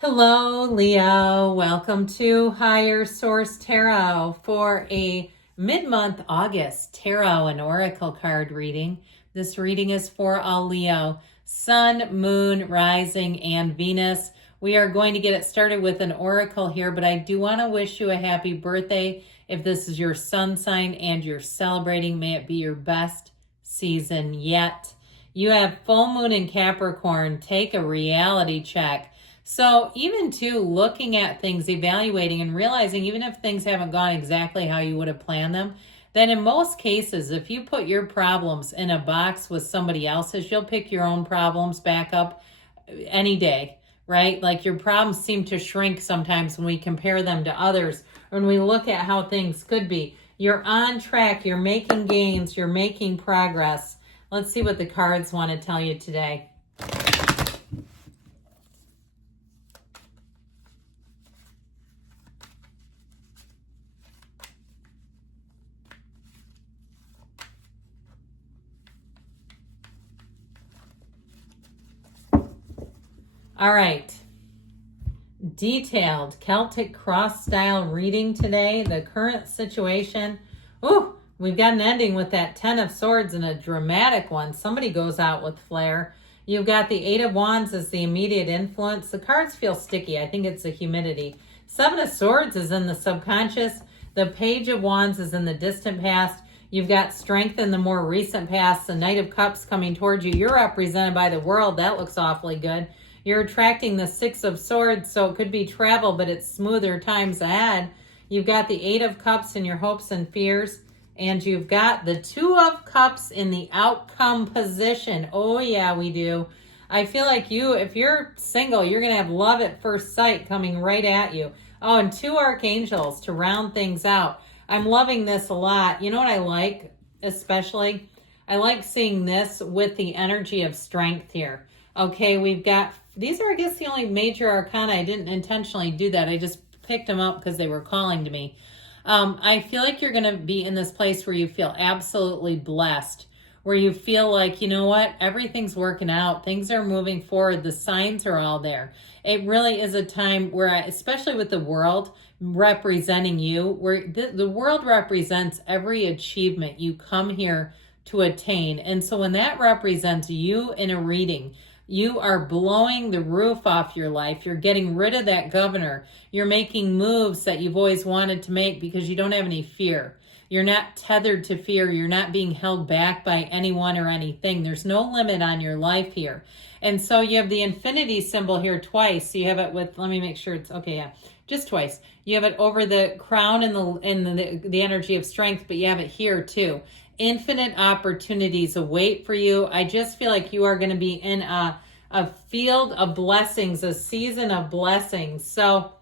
Hello, Leo. Welcome to Higher Source Tarot for a mid-month August tarot and oracle card reading. This reading is for all Leo, Sun, Moon, Rising, and Venus. We are going to get it started with an oracle here, but I do want to wish you a happy birthday. If this is your sun sign and you're celebrating, may it be your best season yet. You have full moon in Capricorn. Take a reality check. So even too, looking at things, evaluating and realizing even if things haven't gone exactly how you would have planned them, then in most cases, if you put your problems in a box with somebody else's, you'll pick your own problems back up any day, right? Like your problems seem to shrink sometimes when we compare them to others, or when we look at how things could be. You're on track, you're making gains, you're making progress. Let's see what the cards want to tell you today. All right. Detailed Celtic cross style reading today. The current situation. Ooh, we've got an ending with that 10 of Swords and a dramatic one. Somebody goes out with flair. You've got the 8 of Wands as the immediate influence. The cards feel sticky. I think it's the humidity. 7 of Swords is in the subconscious. The Page of Wands is in the distant past. You've got strength in the more recent past. The Knight of Cups coming towards you. You're represented by the World. That looks awfully good. You're attracting the 6 of Swords, so it could be travel, but it's smoother times ahead. You've got the 8 of Cups in your hopes and fears, and you've got the 2 of Cups in the outcome position. Oh, yeah, we do. I feel like if you're single, you're going to have love at first sight coming right at you. Oh, and 2 archangels to round things out. I'm loving this a lot. You know what I like, especially? I like seeing this with the energy of strength here. Okay, we've got, these are, I guess, the only major arcana. I didn't intentionally do that. I just picked them up because they were calling to me. I feel like you're going to be in this place where you feel absolutely blessed, where you feel like, you know what, everything's working out. Things are moving forward. The signs are all there. It really is a time where, especially with the world representing you, where the world represents every achievement you come here to attain. And so when that represents you in a reading, you are blowing the roof off your life. You're getting rid of that governor. You're making moves that you've always wanted to make because you don't have any fear. You're not tethered to fear. You're not being held back by anyone or anything. There's no limit on your life here. And so you have the infinity symbol here twice. So you have it with, let me make sure it's, okay, yeah, just twice. You have it over the crown and the energy of strength, but you have it here too. Infinite opportunities await for you. I just feel like you are going to be in a field of blessings, a season of blessings. So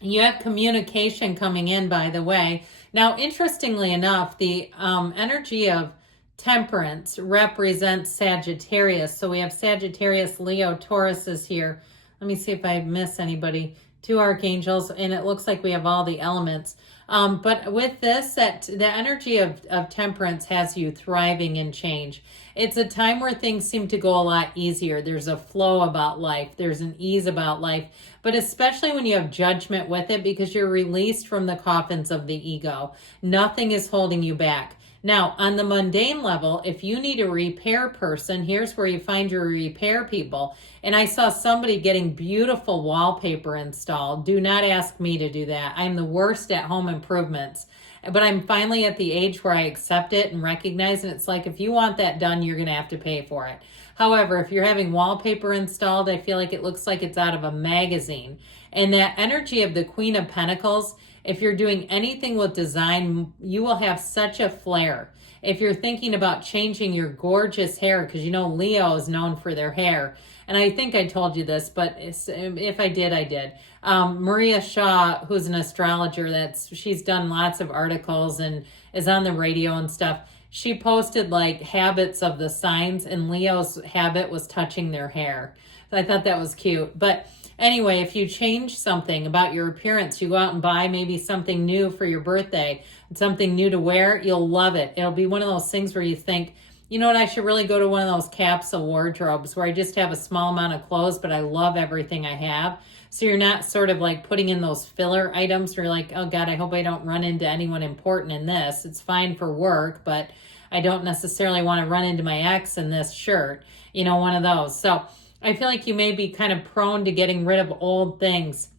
you have communication coming in, by the way. Now, interestingly enough, the energy of Temperance represents Sagittarius. So we have Sagittarius, Leo, Taurus is here. Let me see if I miss anybody. 2 archangels, and it looks like we have all the elements. But with this, the energy of Temperance has you thriving in change. It's a time where things seem to go a lot easier. There's a flow about life. There's an ease about life. But especially when you have judgment with it, because you're released from the coffins of the ego. Nothing is holding you back. Now, on the mundane level, if you need a repair person, here's where you find your repair people. And I saw somebody getting beautiful wallpaper installed. Do not ask me to do that. I'm the worst at home improvements. But I'm finally at the age where I accept it and recognize it. It's like, if you want that done, you're going to have to pay for it. However, if you're having wallpaper installed, I feel like it looks like it's out of a magazine. And that energy of the Queen of Pentacles, if you're doing anything with design, you will have such a flair. If you're thinking about changing your gorgeous hair, because you know Leo is known for their hair, and I think I told you this, but if I did, I did. Maria Shaw, who's an astrologer, she's done lots of articles and is on the radio and stuff. She posted like habits of the signs, and Leo's habit was touching their hair. So I thought that was cute. But anyway, if you change something about your appearance, you go out and buy maybe something new for your birthday, something new to wear, you'll love it. It'll be one of those things where you think, You know what? I should really go to one of those capsule wardrobes where I just have a small amount of clothes, but I love everything I have. So you're not sort of like putting in those filler items where you're like, oh God, I hope I don't run into anyone important in this. It's fine for work, but I don't necessarily want to run into my ex in this shirt, you know, one of those. So I feel like you may be kind of prone to getting rid of old things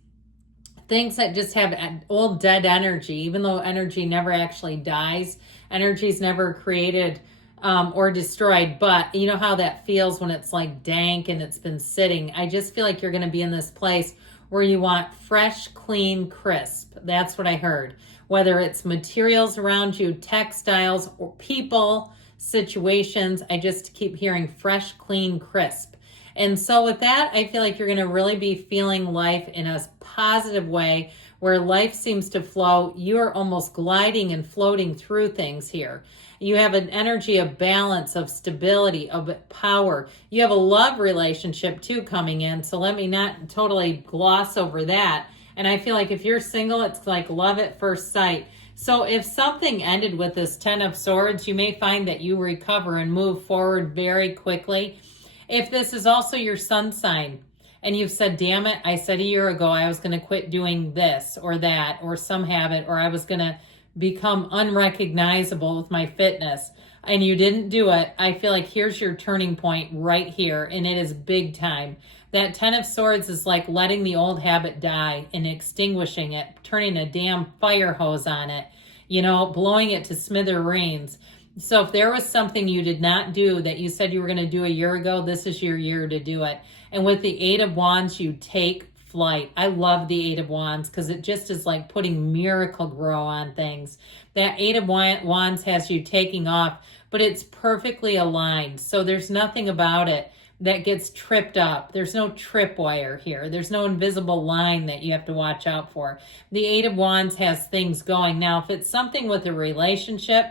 that just have old dead energy, even though energy never actually dies. Energy is never created or destroyed, but you know how that feels when it's like dank and it's been sitting. I just feel like you're going to be in this place where you want fresh, clean, crisp. That's what I heard. Whether it's materials around you, textiles, or people, situations, I just keep hearing fresh, clean, crisp. And so with that, I feel like you're going to really be feeling life in a positive way where life seems to flow. You're almost gliding and floating through things here. You have an energy of balance, of stability, of power. You have a love relationship too coming in. So let me not totally gloss over that. And I feel like if you're single, it's like love at first sight. So if something ended with this 10 of Swords, you may find that you recover and move forward very quickly. If this is also your sun sign and you've said, damn it, I said a year ago I was going to quit doing this or that or some habit, or I was going to become unrecognizable with my fitness, and you didn't do it, I feel like here's your turning point right here, and it is big time. That 10 of Swords is like letting the old habit die and extinguishing it, turning a damn fire hose on it, you know, blowing it to smithereens. So if there was something you did not do that you said you were going to do a year ago, this is your year to do it. And with the 8 of Wands, you take flight. I love the 8 of Wands because it just is like putting miracle grow on things. That 8 of Wands has you taking off, but it's perfectly aligned. So there's nothing about it that gets tripped up. There's no tripwire here. There's no invisible line that you have to watch out for. The 8 of Wands has things going. Now, if it's something with a relationship,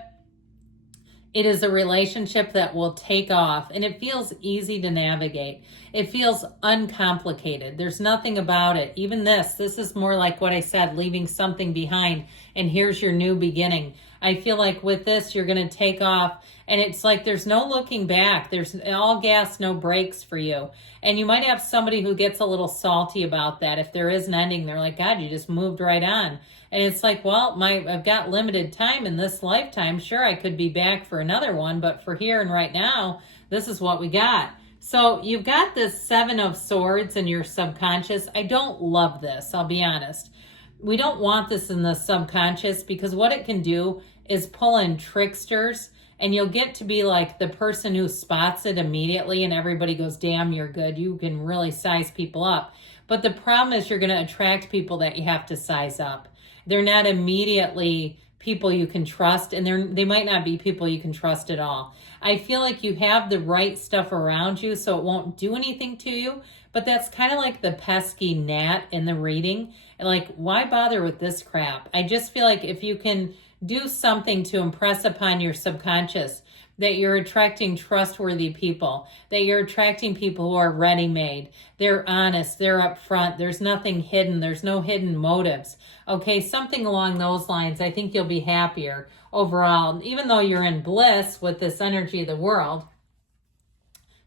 it is a relationship that will take off, and it feels easy to navigate. It feels uncomplicated. There's nothing about it. Even this is more like what I said, leaving something behind, and here's your new beginning. I feel like with this, you're going to take off, and it's like there's no looking back. There's all gas, no brakes for you. And you might have somebody who gets a little salty about that. If there is an ending, they're like, God, you just moved right on. And it's like, well, I've got limited time in this lifetime. Sure, I could be back for another one, but for here and right now, this is what we got. So you've got this 7 of Swords in your subconscious. I don't love this, I'll be honest. We don't want this in the subconscious because what it can do is pull in tricksters, and you'll get to be like the person who spots it immediately and everybody goes, damn, you're good. You can really size people up. But the problem is you're going to attract people that you have to size up. They're not immediately people you can trust, and they might not be people you can trust at all. I feel like you have the right stuff around you, so it won't do anything to you, but that's kind of like the pesky gnat in the reading. And like, why bother with this crap? I just feel like if you can do something to impress upon your subconscious that you're attracting trustworthy people, that you're attracting people who are ready-made, they're honest, they're upfront, there's nothing hidden, there's no hidden motives. Okay, something along those lines, I think you'll be happier overall, even though you're in bliss with this energy of the world.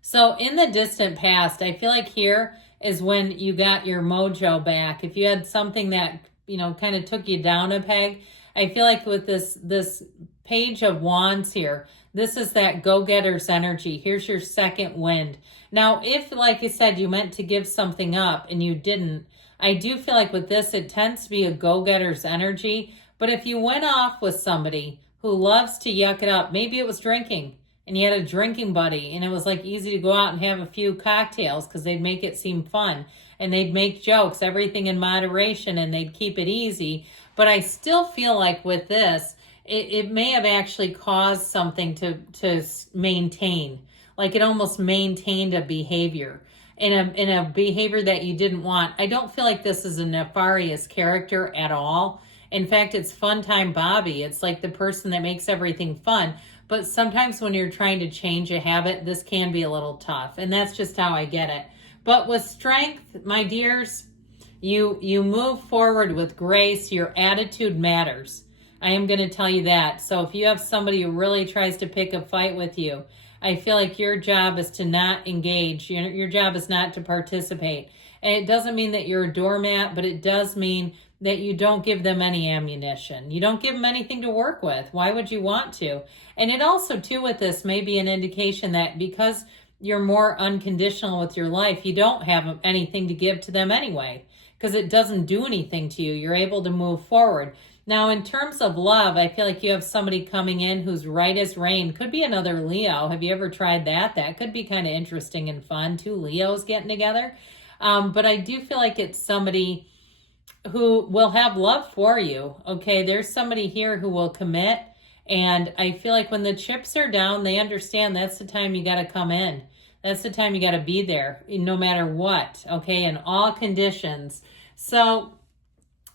So in the distant past, I feel like here is when you got your mojo back. If you had something that, you know, kind of took you down a peg, I feel like with this Page of Wands here, this is that go-getter's energy. Here's your second wind. Now, if, like I said, you meant to give something up and you didn't, I do feel like with this, it tends to be a go-getter's energy. But if you went off with somebody who loves to yuck it up, maybe it was drinking, and you had a drinking buddy, and it was like easy to go out and have a few cocktails because they'd make it seem fun, and they'd make jokes, everything in moderation, and they'd keep it easy. But I still feel like with this, it may have actually caused something to maintain. Like it almost maintained a behavior in a behavior that you didn't want. I don't feel like this is a nefarious character at all. In fact, it's Fun Time Bobby. It's like the person that makes everything fun. But sometimes when you're trying to change a habit, this can be a little tough. And that's just how I get it. But with strength, my dears, you move forward with grace. Your attitude matters. I am going to tell you that. So if you have somebody who really tries to pick a fight with you, I feel like your job is to not engage. Your job is not to participate. And it doesn't mean that you're a doormat, but it does mean that you don't give them any ammunition. You don't give them anything to work with. Why would you want to? And it also, too, with this may be an indication that because you're more unconditional with your life, you don't have anything to give to them anyway, because it doesn't do anything to you. You're able to move forward. Now, in terms of love, I feel like you have somebody coming in who's right as rain. Could be another Leo. Have you ever tried that? That could be kind of interesting and fun. Two Leos getting together. But I do feel like it's somebody who will have love for you. Okay, there's somebody here who will commit. And I feel like when the chips are down, they understand that's the time you got to come in. That's the time you got to be there, no matter what. Okay, in all conditions. So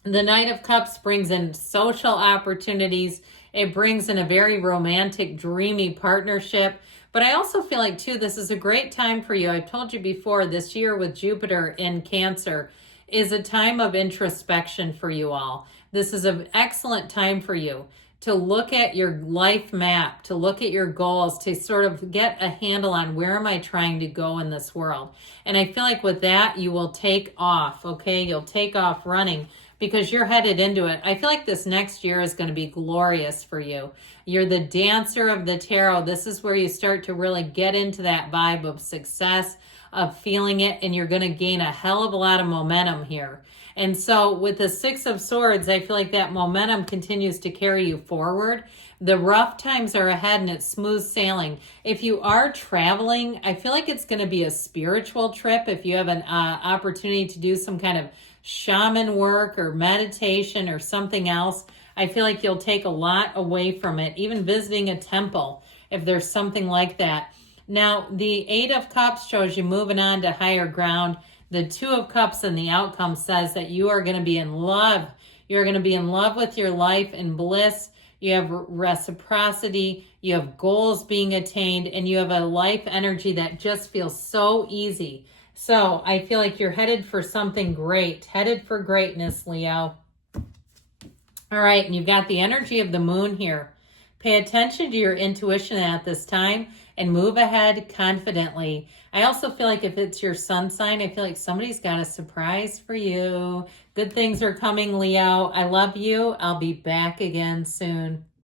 the Knight of Cups brings in social opportunities. It brings in a very romantic, dreamy partnership. But I also feel like, too, this is a great time for you. I've told you before, this year with Jupiter in Cancer is a time of introspection for you all. This is an excellent time for you to look at your life map, to look at your goals, to sort of get a handle on where am I trying to go in this world. And I feel like with that, you will take off, okay? You'll take off running because you're headed into it. I feel like this next year is going to be glorious for you. You're the dancer of the tarot. This is where you start to really get into that vibe of success, of feeling it, and you're going to gain a hell of a lot of momentum here. And so with the Six of Swords, I feel like that momentum continues to carry you forward. The rough times are ahead and it's smooth sailing. If you are traveling, I feel like it's going to be a spiritual trip. If you have an opportunity to do some kind of shaman work or meditation or something else, I feel like you'll take a lot away from it, even visiting a temple, if there's something like that. Now, the Eight of Cups shows you moving on to higher ground. The Two of Cups and the outcome says that you are going to be in love. You're going to be in love with your life and bliss. You have reciprocity. You have goals being attained, and you have a life energy that just feels so easy. So I feel like you're headed for something great, headed for greatness, Leo. All right, and you've got the energy of the moon here. Pay attention to your intuition at this time and move ahead confidently. I also feel like if it's your sun sign, I feel like somebody's got a surprise for you. Good things are coming, Leo. I love you. I'll be back again soon.